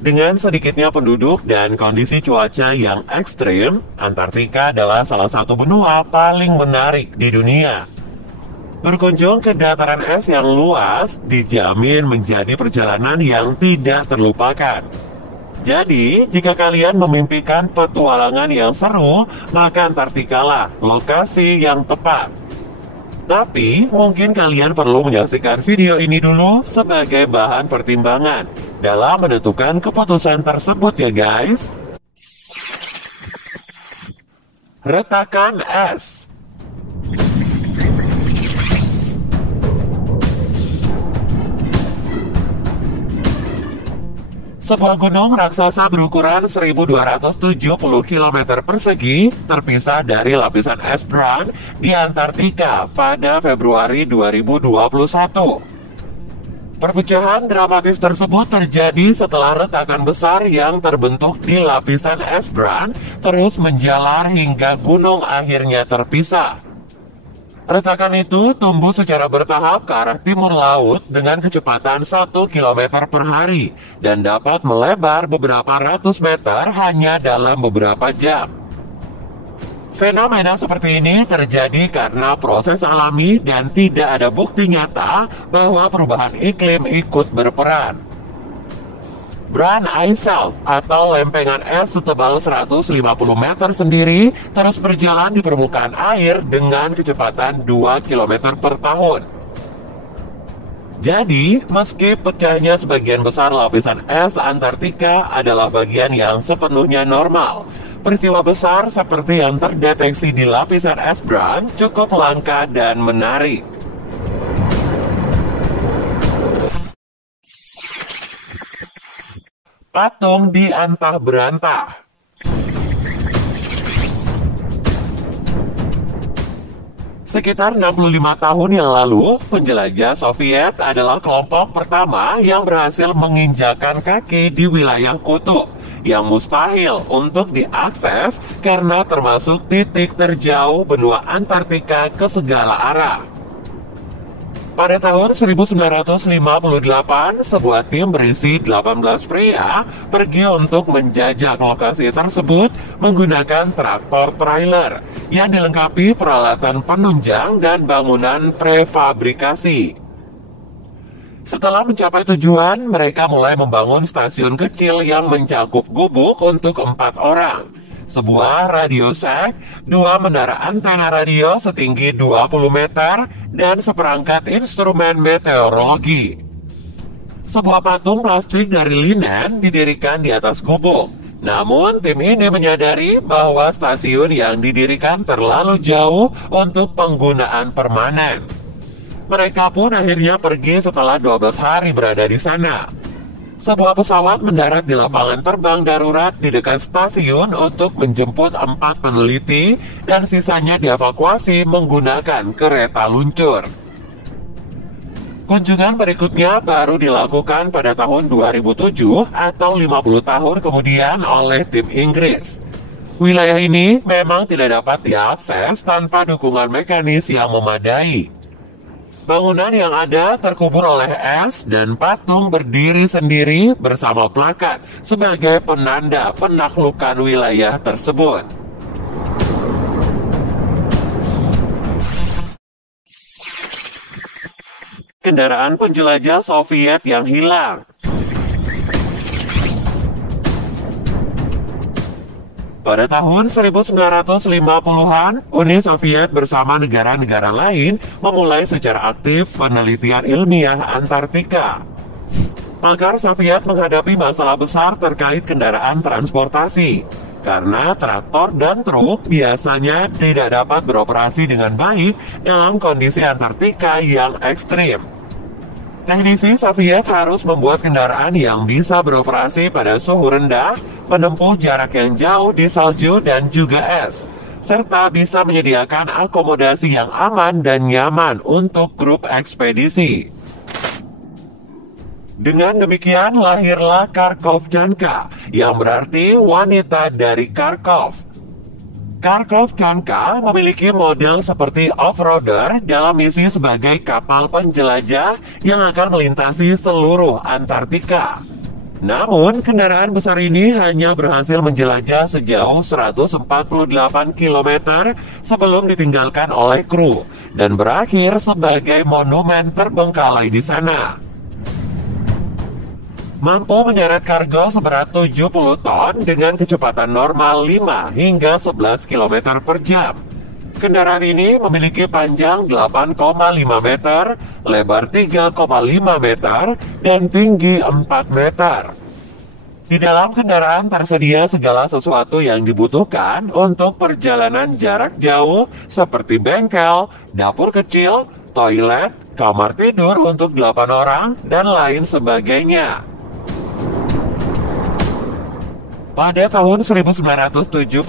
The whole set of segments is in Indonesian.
Dengan sedikitnya penduduk dan kondisi cuaca yang ekstrim, Antartika adalah salah satu benua paling menarik di dunia. Berkunjung ke dataran es yang luas dijamin menjadi perjalanan yang tidak terlupakan. Jadi, jika kalian memimpikan petualangan yang seru, maka Antartika lah lokasi yang tepat. Tapi, mungkin kalian perlu menyaksikan video ini dulu sebagai bahan pertimbangan dalam menentukan keputusan tersebut ya guys. Retakan es. Sebuah gunung raksasa berukuran 1270 km persegi terpisah dari lapisan es Brunt di Antartika pada Februari 2021. Perpecahan dramatis tersebut terjadi setelah retakan besar yang terbentuk di lapisan es Brunt terus menjalar hingga gunung akhirnya terpisah. Retakan itu tumbuh secara bertahap ke arah timur laut dengan kecepatan 1 km per hari dan dapat melebar beberapa ratus meter hanya dalam beberapa jam. Fenomena seperti ini terjadi karena proses alami dan tidak ada bukti nyata bahwa perubahan iklim ikut berperan. Brunt Ice Shelf atau lempengan es setebal 150 meter sendiri terus berjalan di permukaan air dengan kecepatan 2 km per tahun. Jadi, meski pecahnya sebagian besar lapisan es Antartika adalah bagian yang sepenuhnya normal, peristiwa besar seperti yang terdeteksi di lapisan es Brunt cukup langka dan menarik. Patung di antah berantah. Sekitar 65 tahun yang lalu, penjelajah Soviet adalah kelompok pertama yang berhasil menginjakan kaki di wilayah kutub yang mustahil untuk diakses karena termasuk titik terjauh benua Antartika ke segala arah. Pada tahun 1958, sebuah tim berisi 18 pria pergi untuk menjajak lokasi tersebut menggunakan traktor trailer yang dilengkapi peralatan penunjang dan bangunan prefabrikasi. Setelah mencapai tujuan, mereka mulai membangun stasiun kecil yang mencakup gubuk untuk 4 orang. Sebuah radio shack, 2 menara antena radio setinggi 20 meter, dan seperangkat instrumen meteorologi. Sebuah patung plastik dari linen didirikan di atas gubuk. Namun, tim ini menyadari bahwa stasiun yang didirikan terlalu jauh untuk penggunaan permanen. Mereka pun akhirnya pergi setelah 12 hari berada di sana. Sebuah pesawat mendarat di lapangan terbang darurat di dekat stasiun untuk menjemput 4 peneliti dan sisanya dievakuasi menggunakan kereta luncur. Kunjungan berikutnya baru dilakukan pada tahun 2007 atau 50 tahun kemudian oleh tim Inggris. Wilayah ini memang tidak dapat diakses tanpa dukungan mekanis yang memadai. Bangunan yang ada terkubur oleh es dan patung berdiri sendiri bersama plakat sebagai penanda penaklukan wilayah tersebut. Kendaraan penjelajah Soviet yang hilang. Pada tahun 1950-an, Uni Soviet bersama negara-negara lain memulai secara aktif penelitian ilmiah Antartika. Pakar Soviet menghadapi masalah besar terkait kendaraan transportasi, karena traktor dan truk biasanya tidak dapat beroperasi dengan baik dalam kondisi Antartika yang ekstrim. Teknisi Soviet harus membuat kendaraan yang bisa beroperasi pada suhu rendah, menempuh jarak yang jauh di salju dan juga es, serta bisa menyediakan akomodasi yang aman dan nyaman untuk grup ekspedisi. Dengan demikian lahirlah Kharkovchanka, yang berarti wanita dari Kharkov. Kharkovchanka memiliki model seperti off-roader dalam misi sebagai kapal penjelajah yang akan melintasi seluruh Antartika. Namun, kendaraan besar ini hanya berhasil menjelajah sejauh 148 km sebelum ditinggalkan oleh kru dan berakhir sebagai monumen terbengkalai di sana. Mampu menyeret kargo seberat 70 ton dengan kecepatan normal 5 hingga 11 km per jam. Kendaraan ini memiliki panjang 8,5 meter, lebar 3,5 meter, dan tinggi 4 meter. Di dalam kendaraan tersedia segala sesuatu yang dibutuhkan untuk perjalanan jarak jauh seperti bengkel, dapur kecil, toilet, kamar tidur untuk 8 orang, dan lain sebagainya. Pada tahun 1975,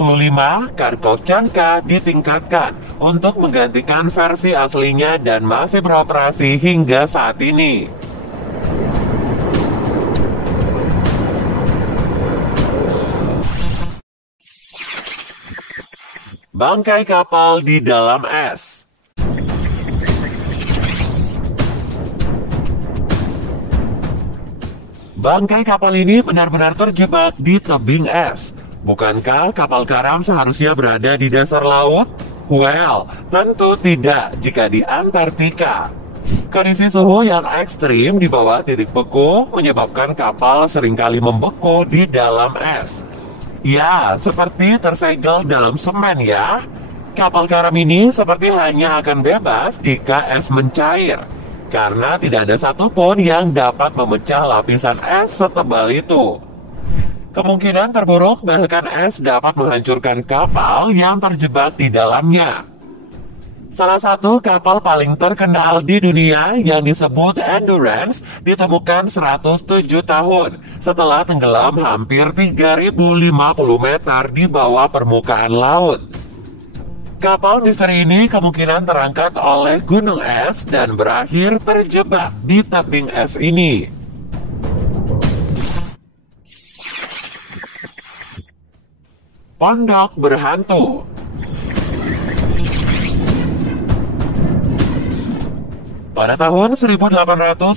Kargo Chanka ditingkatkan untuk menggantikan versi aslinya dan masih beroperasi hingga saat ini. Bangkai kapal di dalam es. Bangkai kapal ini benar-benar terjebak di tebing es. Bukankah kapal karam seharusnya berada di dasar laut? Well, tentu tidak jika di Antartika. Kondisi suhu yang ekstrim di bawah titik beku menyebabkan kapal seringkali membeku di dalam es. Ya, seperti tersegel dalam semen ya. Kapal karam ini seperti hanya akan bebas jika es mencair, karena tidak ada satupun yang dapat memecah lapisan es setebal itu. Kemungkinan terburuk bahkan es dapat menghancurkan kapal yang terjebak di dalamnya. Salah satu kapal paling terkenal di dunia yang disebut Endurance ditemukan 107 tahun setelah tenggelam hampir 3050 meter di bawah permukaan laut. Kapal misteri ini kemungkinan terangkat oleh gunung es dan berakhir terjebak di tebing es ini. Pondok berhantu. Pada tahun 1899,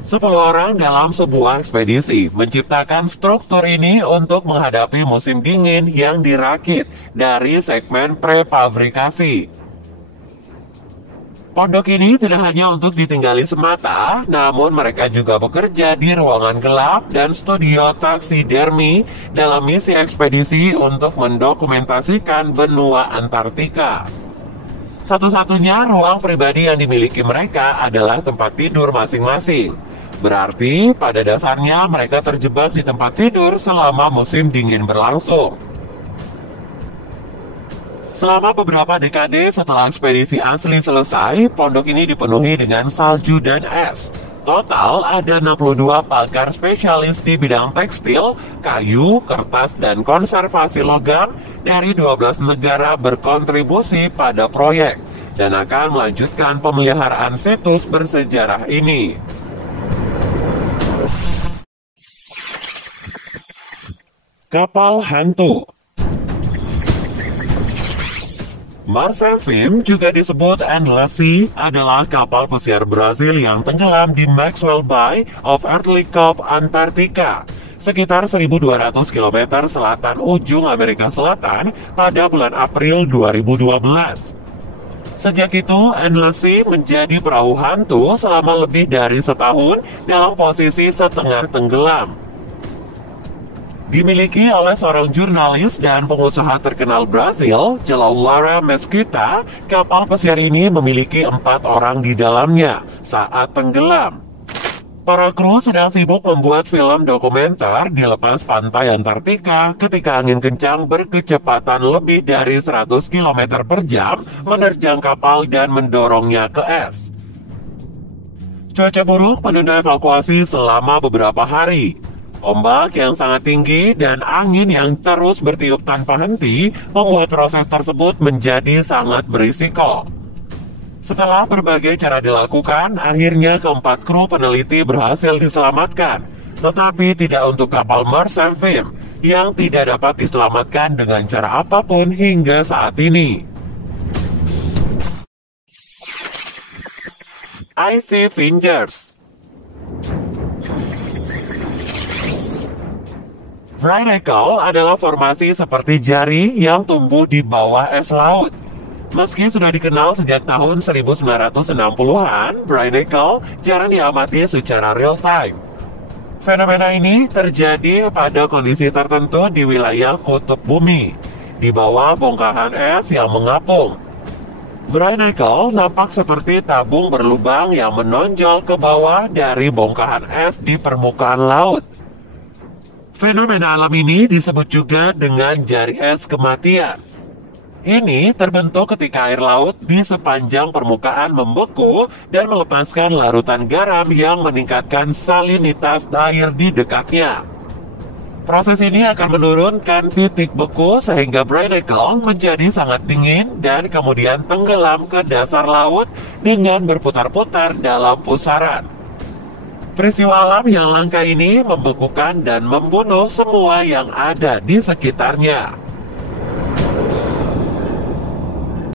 10 orang dalam sebuah ekspedisi menciptakan struktur ini untuk menghadapi musim dingin yang dirakit dari segmen prefabrikasi. Pondok ini tidak hanya untuk ditinggali semata, namun mereka juga bekerja di ruangan gelap dan studio taksidermi dalam misi ekspedisi untuk mendokumentasikan benua Antartika. Satu-satunya ruang pribadi yang dimiliki mereka adalah tempat tidur masing-masing. Berarti pada dasarnya mereka terjebak di tempat tidur selama musim dingin berlangsung. Selama beberapa dekade setelah ekspedisi asli selesai, pondok ini dipenuhi dengan salju dan es. Total ada 62 pakar spesialis di bidang tekstil, kayu, kertas, dan konservasi logam dari 12 negara berkontribusi pada proyek dan akan melanjutkan pemeliharaan situs bersejarah ini. Kapal hantu. Marcevim, juga disebut Endless Sea, adalah kapal pesiar Brasil yang tenggelam di Maxwell Bay of Earthly Cove, Antartika, sekitar 1.200 km selatan ujung Amerika Selatan pada bulan April 2012. Sejak itu, Endless Sea menjadi perahu hantu selama lebih dari setahun dalam posisi setengah tenggelam. Dimiliki oleh seorang jurnalis dan pengusaha terkenal Brasil, Laura Mesquita, kapal pesiar ini memiliki 4 orang di dalamnya saat tenggelam. Para kru sedang sibuk membuat film dokumenter di lepas pantai Antartika ketika angin kencang berkecepatan lebih dari 100 km per jam menerjang kapal dan mendorongnya ke es. Cuaca buruk menunda evakuasi selama beberapa hari. Ombak yang sangat tinggi dan angin yang terus bertiup tanpa henti membuat proses tersebut menjadi sangat berisiko. Setelah berbagai cara dilakukan, akhirnya keempat kru peneliti berhasil diselamatkan, tetapi tidak untuk kapal Marcevim yang tidak dapat diselamatkan dengan cara apapun hingga saat ini. Icy Fingers. Barnacle adalah formasi seperti jari yang tumbuh di bawah es laut. Meski sudah dikenal sejak tahun 1960-an, Barnacle jarang diamati secara real time. Fenomena ini terjadi pada kondisi tertentu di wilayah kutub bumi, di bawah bongkahan es yang mengapung. Barnacle nampak seperti tabung berlubang yang menonjol ke bawah dari bongkahan es di permukaan laut. Fenomena alam ini disebut juga dengan jari es kematian. Ini terbentuk ketika air laut di sepanjang permukaan membeku dan melepaskan larutan garam yang meningkatkan salinitas air di dekatnya. Proses ini akan menurunkan titik beku sehingga Barnacle menjadi sangat dingin dan kemudian tenggelam ke dasar laut dengan berputar-putar dalam pusaran. Peristiwa alam yang langka ini membekukan dan membunuh semua yang ada di sekitarnya.